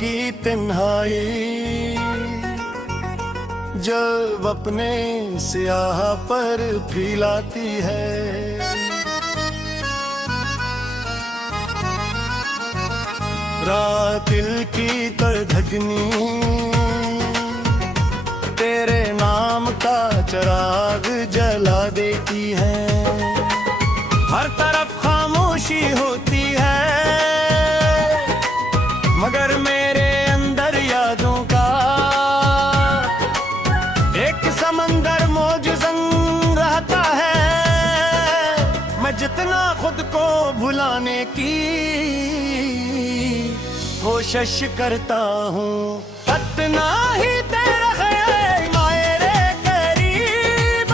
की तन्हाई जब अपने स्याह पर फैलाती है। रात दिल की धड़कनी तेरे नाम का चिराग जला देती है। हर तरफ खामोशी होती है मगर मेरे अंदर यादों का एक समंदर मौजूद रहता है। मैं जितना खुद को भुलाने की कोशिश करता हूँ उतना ही तेरा ख्याल मेरे करीब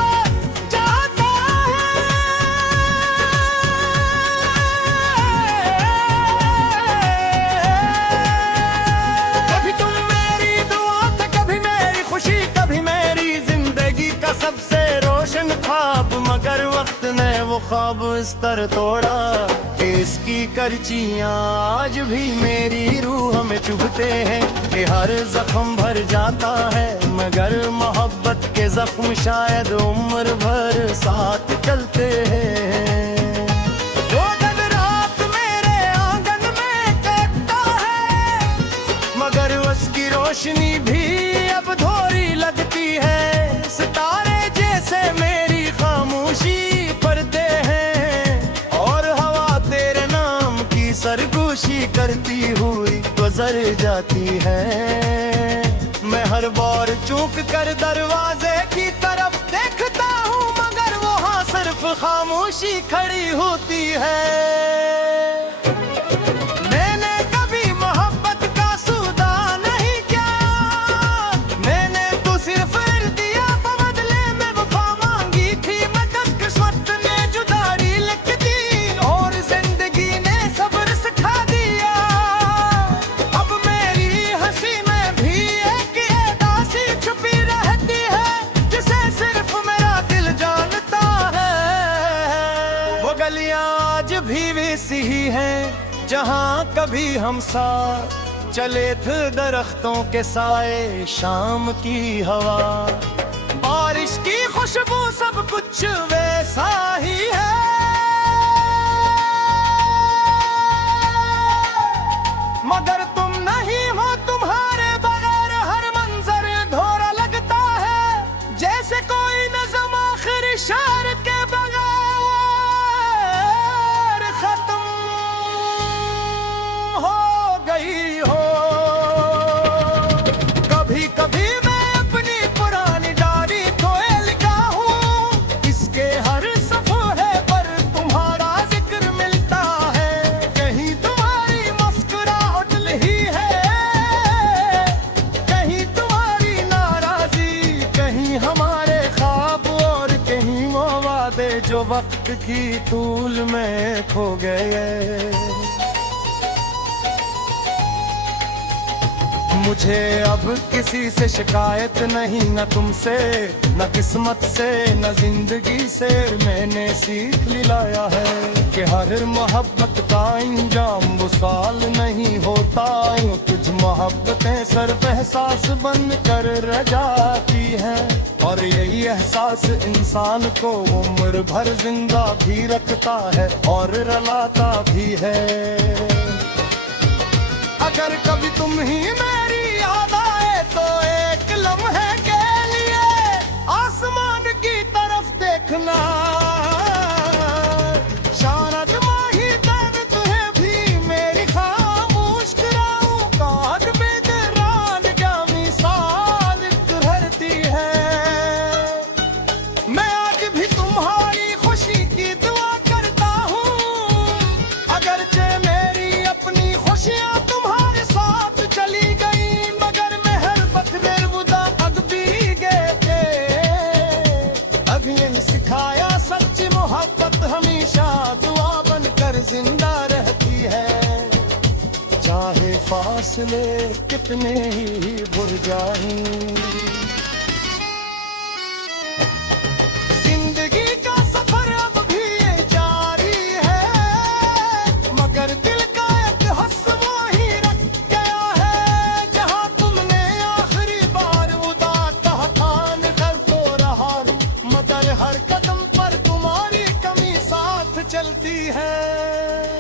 जाता है। कभी तुम मेरी दुआ थे, कभी मेरी खुशी, कभी मेरी जिंदगी का सबसे रोशन ख्वाब। मगर वक्त ने वो ख्वाब इस तरह तोड़ा कि इसकी करचियां आज भी मेरी रूह में चुभते हैं कि हर जख्म भर जाता है मगर मोहब्बत के जख्म शायद उम्र भर साथ चलते हैं। वो दिन रात मेरे आंगन में कटता है मगर उसकी रोशनी भी अब थोड़ी लगती है। सितारे जैसे मेरी खामोशी पढ़ते हैं और हवा तेरे नाम की सरगोशी करती हुई गुजर जाती है। मैं हर बार चूक कर दरवाजे की तरफ देखता हूँ मगर वहाँ सिर्फ खामोशी खड़ी होती है। मैंने कभी मोहब्बत का सौदा नहीं किया, मैंने तो सिर्फ दिया बदले में वफा मांगी थी। मगर किस्मत ने जुदाई लिख दी और जिंदगी ने सब्र सिखा दिया। अब मेरी हंसी में भी एक उदासी छुपी रहती है जिसे सिर्फ मेरा दिल जानता है। वो गलियां आज भी वैसी ही हैं जहाँ कभी हम साथ चले थे दरख्तों के साए। शाम की हवा, बारिश की खुशबू, सब कुछ वैसा ही है। मगर तुम नहीं हो, तुम्हारे बगैर हर मंजर धोरा लगता है जैसे कोई नज़म आखिरी शार के बगैर खत्म हो गई हो। कभी कभी मैं अपनी पुरानी डायरी खोए लिखा हूँ, इसके हर सफ़े पर तुम्हारा जिक्र मिलता है। कहीं तुम्हारी मुस्कुराहट ही है, कहीं तुम्हारी नाराजी, कहीं हमारे ख्वाब और कहीं वो वादे जो वक्त की तूल में खो गए। मुझे अब किसी से शिकायत नहीं, न तुमसे न किस्मत से न जिंदगी से। मैंने सीख लिया है कि हर मोहब्बत का इंजाम वसाल नहीं होता। यूं कुछ मोहब्बतें सिर्फ एहसास बन कर रह जाती हैं और यही एहसास इंसान को उम्र भर जिंदा भी रखता है और रुलाता भी है। अगर कभी तुम ही मेरी याद आए तो एक लम्हे के लिए आसमान की तरफ देखना। शायद माही दर तुझे भी मेरी खामोश कराऊं, काट बेदरान क्या मिसाल धरती है। मैं आज भी तुम्हारी खुशी की दुआ करता हूँ अगरचे मेरी अपनी खुशियाँ तुम्हारे साथ चली गई मगर मेहर बखरे बुदा अग भी गए। अब यही सिखाया सच्ची मोहब्बत हमेशा दुआ बनकर जिंदा रहती है। चाहे फासले कितने ही भुर जाएं, जिंदगी का सफर अब भी जारी है मगर दिल का एक हस वो ही रख गया है। चलती है।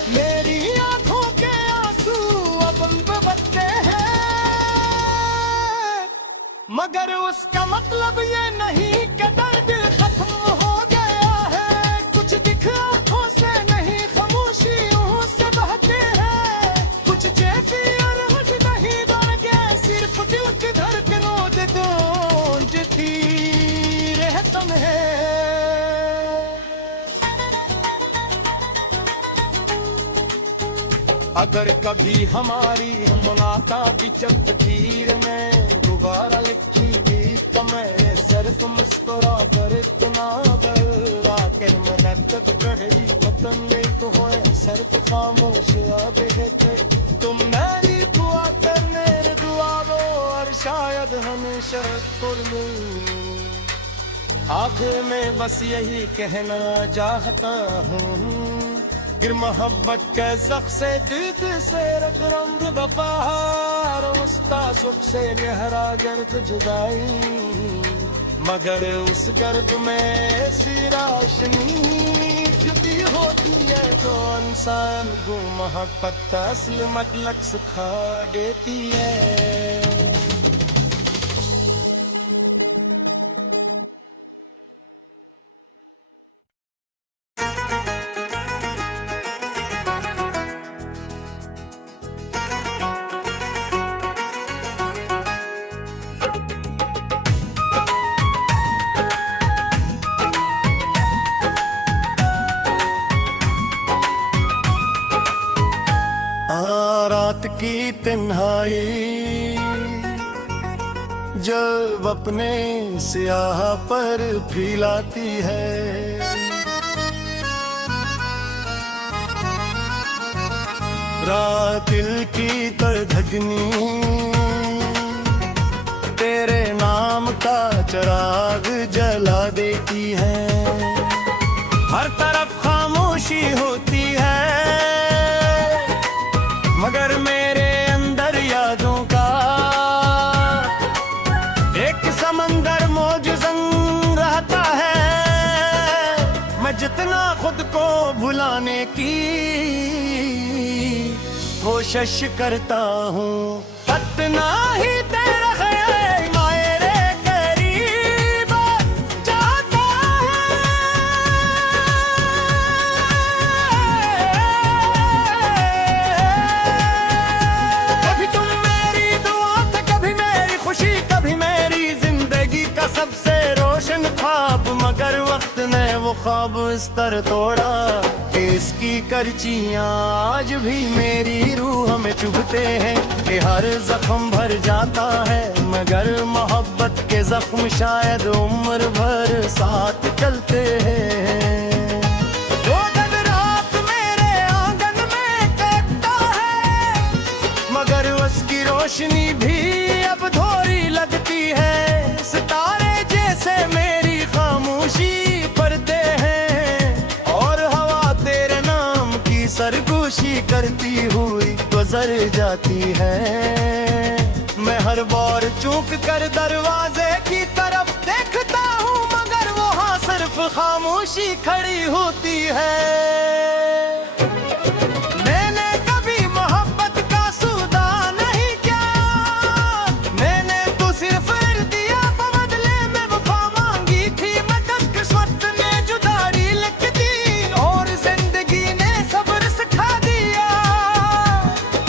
मेरी आंखों के आंसू अब बहते हैं, मगर उसका मतलब ये नहीं कि दर्द खत्म हो गया है। कुछ दिख आंखों से नहीं, खामोशियों से बहते हैं। कुछ जैसी अरहज नहीं बढ़ गए, सिर्फ दिल की धड़कनों से गूंजती रहतम है। अगर कभी हमारी मुलाकात जब तकदीर में दोबारा लिखी भी तो मैं सिर्फ मुस्कुरा कर इतना बल आखिर मनत करी वतन एक होए सिर्फ खामोश अब है। तुम मेरी दुआ करने दुआ वो और शायद हमेशा कुर्बू। आखिर में बस यही कहना चाहता हूँ, गिर मोहब्बत के ज़ख्म से दिल से रख रंग बफ़ार उस्ता सुख से गहरा गर्द जुदाई। मगर उस गर्द में ऐसी रोशनी जुदी होती है जो इंसान को मोहब्बत असल मतलब सिखा देती है। रात की तन्हाई जब अपने सियाह पर फैलाती है, रात दिल की धड़कनी तेरे नाम का चिराग जला देती है। हर तरफ खामोशी होती है, मगर मेरे अंदर यादों का एक समंदर मौजूद रहता है। मैं जितना खुद को भुलाने की कोशिश करता हूँ, उतना ही तेरा ख्याल मेरे करीब जाता है। कभी तुम मेरी दुआ थे, कभी मेरी खुशी, कभी मेरी जिंदगी का सबसे रोशन ख्वाब। मगर वक्त ने वो ख्वाब इस तरह तोड़ा कि इसकी करचियां आज भी मेरी रूह में चुभते हैं कि हर जख्म भर जाता है। मगर मोहब्बत के जख्म शायद उम्र भर साथ चलते हैं। वो दिन रात मेरे आंगन में कटता है, मगर उसकी रोशनी भी अब थोड़ी लगती है। सितारे जैसे मेरी खामोशी पढ़ते हैं और हवा तेरे नाम की सरगोशी करती हुई गुजर जाती है। मैं हर बार चूक कर दरवाजे की तरफ देखता हूँ, मगर वहाँ सिर्फ खामोशी खड़ी होती है। मैंने कभी मोहब्बत का सौदा नहीं किया, मैंने तो सिर्फ दिया बदले में वफा मांगी थी। मगर किस्मत ने जुदाई लिख दी और जिंदगी ने सब्र सिखा दिया।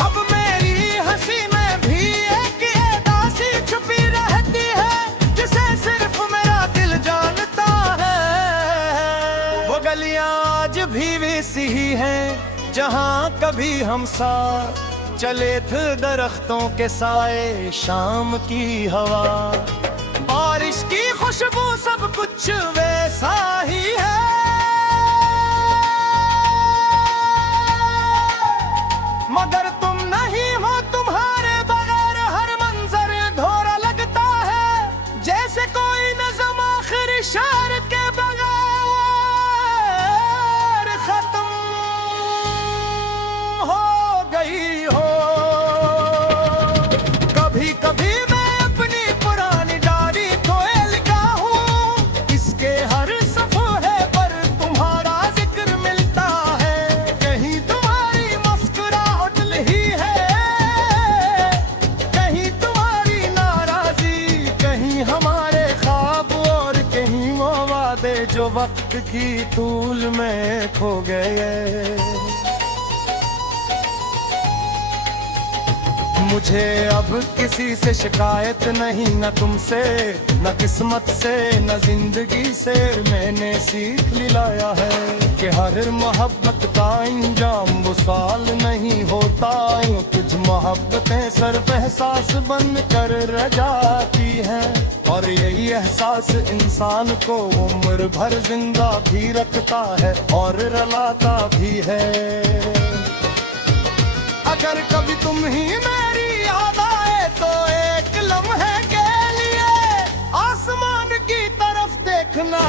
अब मेरी हंसी में भी एक उदासी छुपी रहती है, जिसे सिर्फ मेरा दिल जानता है। वो गलियां आज भी वैसी ही हैं जहाँ कभी हम साथ चले थे, दरख्तों के साए शाम की हवा, बारिश की खुशबू सब कुछ वैसा ही है। मगर तुम नहीं हो, तुम्हारे बगैर हर मंजर अधूरा लगता है। जैसे कोई नज़म आखिरी शेर के बगैर खत्म हो गई हो। कभी कभी मैं अपनी पुरानी डायरी को लिखा हूँ, इसके हर सफ़े पर वक्त की तूल में खो गए। मुझे अब किसी से शिकायत नहीं, न तुमसे न किस्मत से न जिंदगी से। मैंने सीख लिया है कि हर मोहब्बत का इंजाम वसाल नहीं होता। यूं कुछ मोहब्बतें सिर्फ एहसास बन कर रह जाती हैं, और यही एहसास इंसान को उम्र भर जिंदा भी रखता है और रुलाता भी है। अगर कभी तुम ही मेरी याद आए तो एक लम्हे के लिए आसमान की तरफ देखना।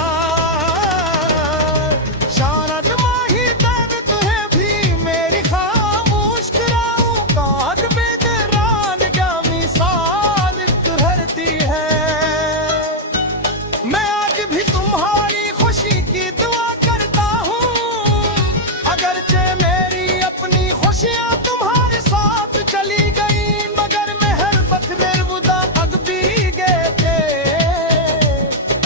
शायद माही तब तुम्हें भी मेरी खामोश कराऊं। काद बेदरान क्या मिसाल धरती है। मैं आज भी तुम्हारी खुशी की दुआ करता हूँ, अगरचे मेरी अपनी खुशियाँ तुम्हारे साथ चली गई, मगर मेहर बखदेर बुदा अग भी गए थे।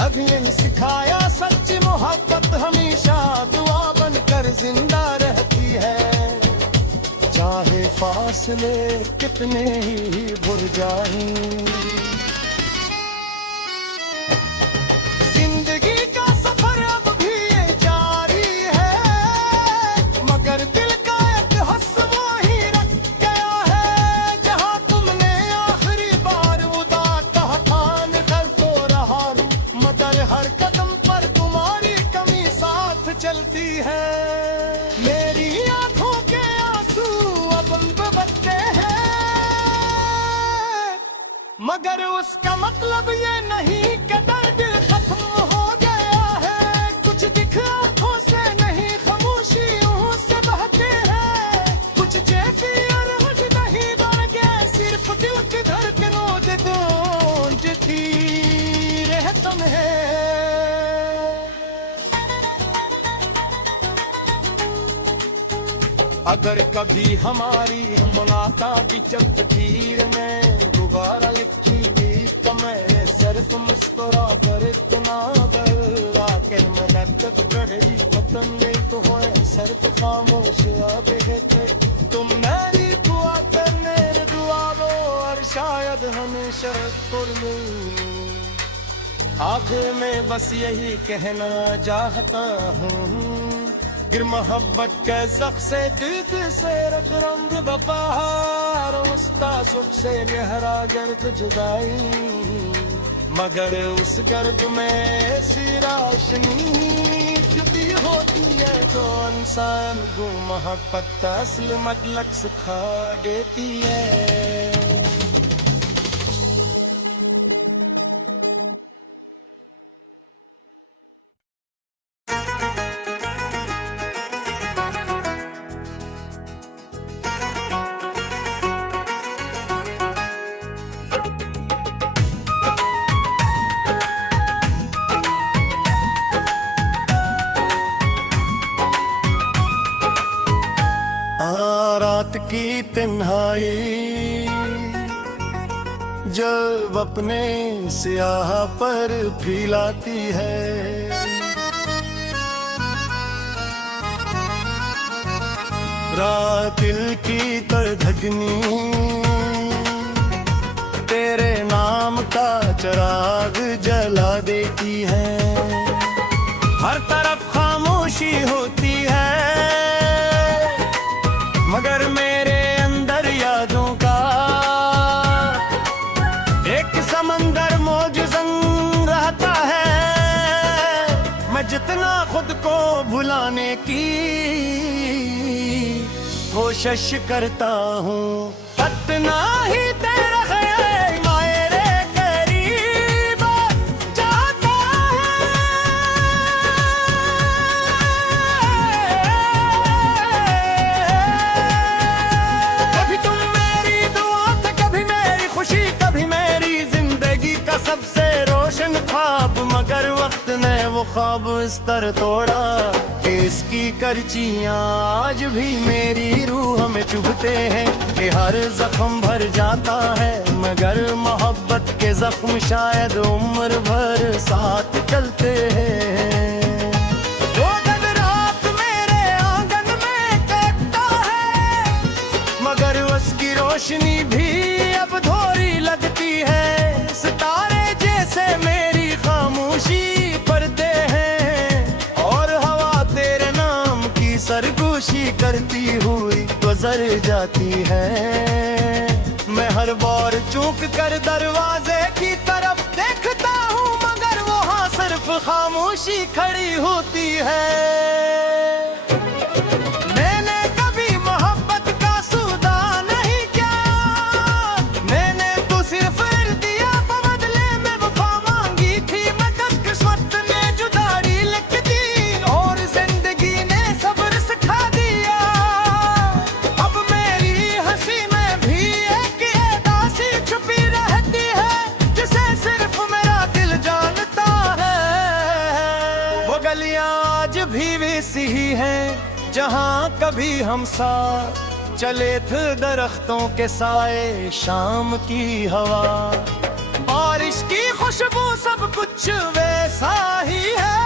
अब यही सिखाया सच्ची मोहब्बत हमेशा दुआ बनकर जिंदा रहती है। चाहे फासले कितने ही भुर जाएं, जिंदगी का सफर अब भी ये जारी है, मगर दिल का एक हस्सा ही रख गया है। जहाँ तुमने आखिरी बार उदा कहा था निकल तो रहा, मगर हर कदम पर तुम्हारी कमी साथ चलती है। मेरी आंखों के आंसू अब बहते हैं, मगर उसका मतलब ये नहीं कि दर्द खत्म हो गया है। कुछ दिख आंखों से नहीं खामोशियों से बहते हैं, कुछ जैसी अरहज नहीं बढ़ गए, सिर्फ दिल की धड़कनों से गूंजती रहतम है। अगर कभी हमारी मुलाकात जब तकदीर में दोबारा लिखी हुई तो मैं सिर्फ मुस्कुरा कर इतना गल आखिर मदद करी वतन नहीं तो होए सिर्फ खामोश अब थे। तुम मेरी दुआ करने दुआ वो और शायद हमेशा आखिर में बस यही कहना चाहता हूँ, गिर मोहब्बत के जख से दिल से रख रंग बफार उस्ता सुख से गहरा गर्द जुदाई, मगर उस गर्द में ऐसी रोशनी छुपी होती है जो इंसान को मोहब्बत असल मतलब सिखा देती है। रात की तन्हाई जब अपने सियाह पर फैलाती है, रात दिल की धड़कनी तेरे नाम का चिराग जला देती है। हर तरफ खामोशी होती है, मगर मेरे अंदर यादों का एक समंदर मौजूद रहता है। मैं जितना खुद को भुलाने की कोशिश करता हूँ, उतना ही तेरा ख्याल मेरे करीब जाता है। कभी तुम मेरी दुआ थे, कभी मेरी खुशी, कभी मेरी जिंदगी का सबसे रोशन ख्वाब, मगर वक्त ने वो ख्वाब इस तरह तोड़ा कि इसकी करचियां आज भी मेरी रूह में चुभते हैं कि हर जख्म भर जाता है, मगर मोहब्बत के जख्म शायद उम्र भर साथ चलते हैं। रोशनी भी अब थोड़ी लगती है, सितारे जैसे मेरी खामोशी पर्दे हैं। और हवा तेरे नाम की सरगोशी करती हुई गुजर जाती है। मैं हर बार चूक कर दरवाजे की तरफ देखता हूँ, मगर वहाँ सिर्फ खामोशी खड़ी होती है। मैंने कभी मोहब्बत का सौदा नहीं किया, मैंने तो सिर्फ दिया, बदले में वफा मांगी थी। मगर किस्मत ने जुदाई लिख दी और जिंदगी ने सब्र सिखा दिया। अब मेरी हंसी में भी एक उदासी छुपी रहती है, जिसे सिर्फ मेरा दिल जानता है। वो गलियां आज भी वैसी ही हैं जहाँ कभी हम साथ चले थे, दरख्तों के साए, शाम की हवा, बारिश की खुशबू, सब कुछ वैसा ही है।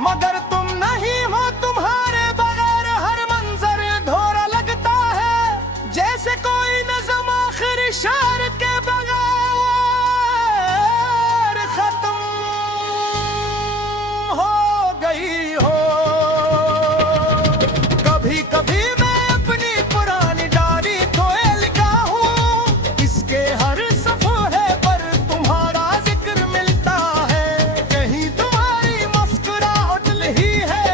मगर तुम नहीं हो, तुम्हारे बगैर हर मंजर धोरा लगता है, जैसे कोई नज़म आखिरी शार के बगैर खत्म हो गई हो। कभी कभी मैं अपनी पुरानी डायरी खोए लिखा हूँ, इसके हर सफ़े पर तुम्हारा जिक्र मिलता है। कहीं तुम्हारी मुस्कुराहट ही है,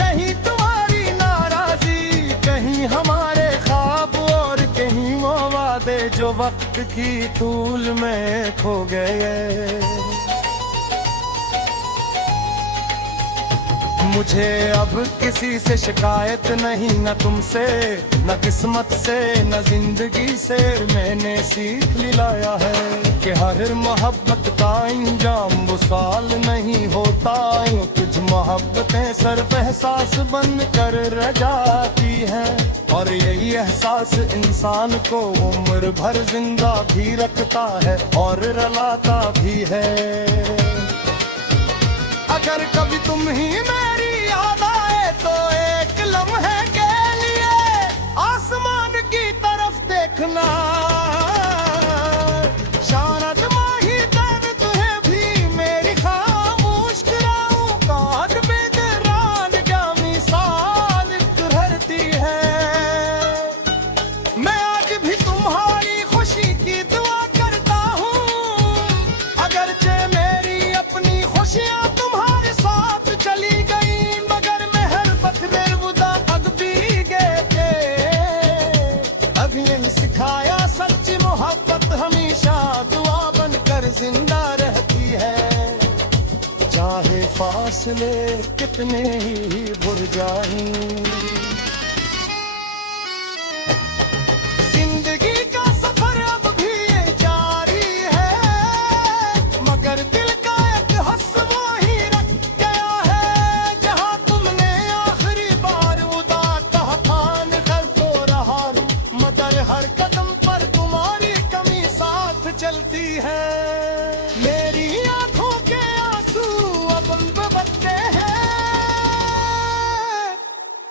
कहीं तुम्हारी नाराजी, कहीं हमारे ख्वाब और कहीं वो वादे जो वक्त की तूल में खो गए। मुझे अब किसी से शिकायत नहीं, न तुमसे, न किस्मत से, न जिंदगी से। मैंने सीख लिया है कि हर मोहब्बत का इंजाम वसाल नहीं होता। यूं कुछ मोहब्बतें सिर्फ एहसास बन कर रह जाती हैं, और यही एहसास इंसान को उम्र भर जिंदा भी रखता है और रुलाता भी है। अगर कभी तुम ही मेरी याद आए तो एक लम्हे के लिए आसमान की तरफ देखना। शायद माही दर तुझे भी मेरी खामोश कराऊं, काट बेदरान क्या मिसाल करती है। मैं आज भी तुम्हारी खुशी की दुआ करता हूँ, अगरचे मेरी अपनी खुशियाँ तुम्हारे साथ चली गई, मगर मेहर बखरे बुदा अग भी गए। अभी नहीं सिखाया सच्ची मोहब्बत हमेशा दुआ बनकर जिंदा रहती है, चाहे फासले कितने ही भुर जाएं। जिंदगी का सफर अब भी जारी है, मगर दिल का एक हस्स वही रख गया है, जहाँ तुमने आखिरी बार उदा कहा था निकल तो रहा हूँ, मगर हर कदम पर तुम्हारी कमी साथ चलती है। मेरी आंखों के आंसू अब बहते हैं,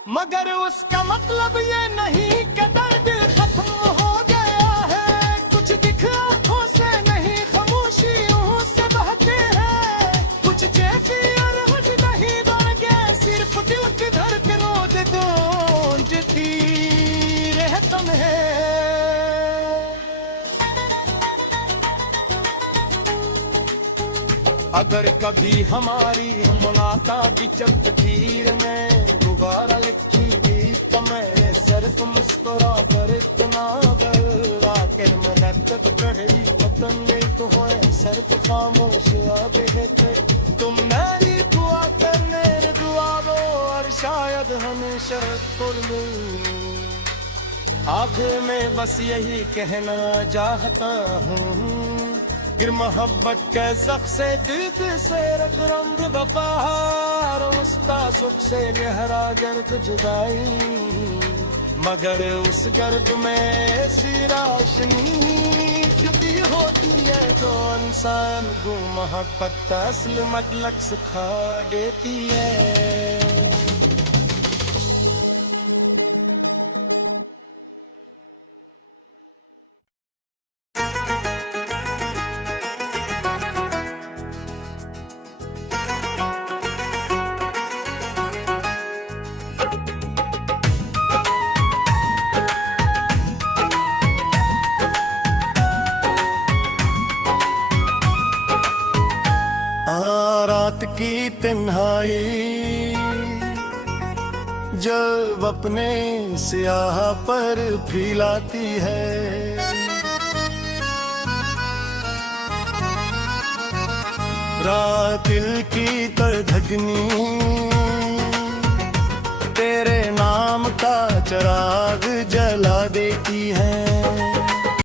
मगर उसका मतलब ये नहीं कि दर्द खत्म हो गया है। कुछ दिख आंखों से नहीं, खामोशियों से बहते हैं, कुछ जैसी अरहज नहीं दरगे, सिर्फ दिल की धड़कनों से गूंजती रहतम है। अगर कभी हमारी मुलाकात जब तकदीर में गुबारा लिखी गई, तो मैं सिर्फ मुस्कुरा कर इतना गल आखिर मुनक्कद रही वतन तो होए सिर्फ खामोश अब है। तुम मेरी दुआ करने दुआ दो, और शायद हमेशा आखिर में बस यही कहना चाहता हूँ, गिर मोहब्बत के जख्म से दिल से रख रंग बफार, उसका सुख से गहरा गर्द जुदाई, मगर उस गर्द में ऐसी रोशनी जुदी होती है जो इंसान को मोहब्बत का असल मतलब सिखा देती है। तन्हाई जब अपने स्याह पर फैलाती है। रात दिल की धड़कनी तेरे नाम का चिराग जला देती है।